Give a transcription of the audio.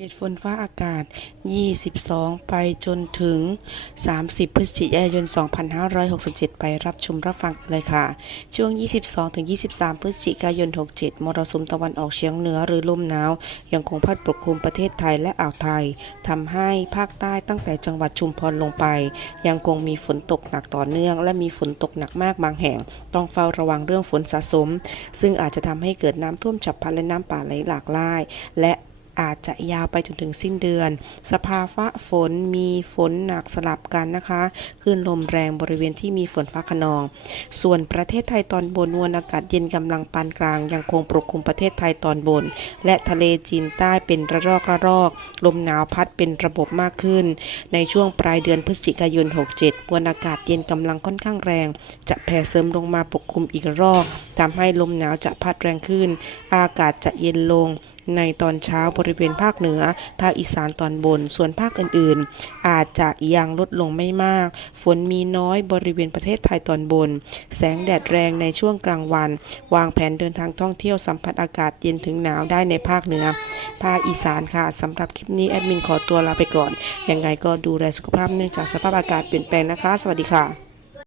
เขตฝนฟ้าอากาศ 22 ไปจนถึง 30 พฤศจิกายน 2567 ไปรับชมรับฟังกันเลยค่ะ ช่วง 22 ถึง 23 พฤศจิกายน 67 มรสุมตะวันออกเฉียงเหนือหรือลมหนาว ยังคงพัดปกคลุมประเทศไทยและอ่าวไทยทำให้ภาคใต้ตั้งแต่จังหวัดชุมพรลงไป ยังคงมีฝนตกหนักต่อเนื่อง และมีฝนตกหนักมากบางแห่ง ต้องเฝ้าระวังเรื่องฝนสะสม ซึ่งอาจจะทำให้เกิดน้ำท่วมฉับพลันและน้ำป่าไหลหลากหลายและ อาจจะยาวไปจนถึงสิ้นเดือน สภาวะฝนมีฝนหนักสลับกันนะคะคลื่นลมแรงบริเวณที่มีฝนฟ้าขนอง ส่วนประเทศไทยตอนบนมวลอากาศเย็นกำลังปานกลาง ยังคงปกคลุมประเทศไทยตอนบน และทะเลจีนใต้เป็นระลอกระลอก ลมหนาวพัดเป็นระบบมากขึ้น ในช่วงปลายเดือนพฤศจิกายน 67มวลอากาศเย็นกำลังค่อนข้างแรง จะแผ่เสริมลงมาปกคลุมอีกรอบทำให้ลมหนาวจะพัดแรงขึ้น อากาศจะเย็นลง ในตอนเช้าบริเวณภาคเหนือ ภาคอีสานตอนบน ส่วนภาคอื่นๆ อาจจะยังลดลงไม่มาก ฝนมีน้อยบริเวณประเทศไทยตอนบน แสงแดดแรงในช่วงกลางวัน วางแผนเดินทางท่องเที่ยวสัมผัสอากาศเย็นถึงหนาวได้ในภาคเหนือ ภาคอีสานค่ะสำหรับคลิปนี้แอดมินขอตัวลาไปก่อน ยังไงก็ดูแลสุขภาพเนื่องจากสภาพอากาศเปลี่ยนแปลงนะคะ สวัสดีค่ะ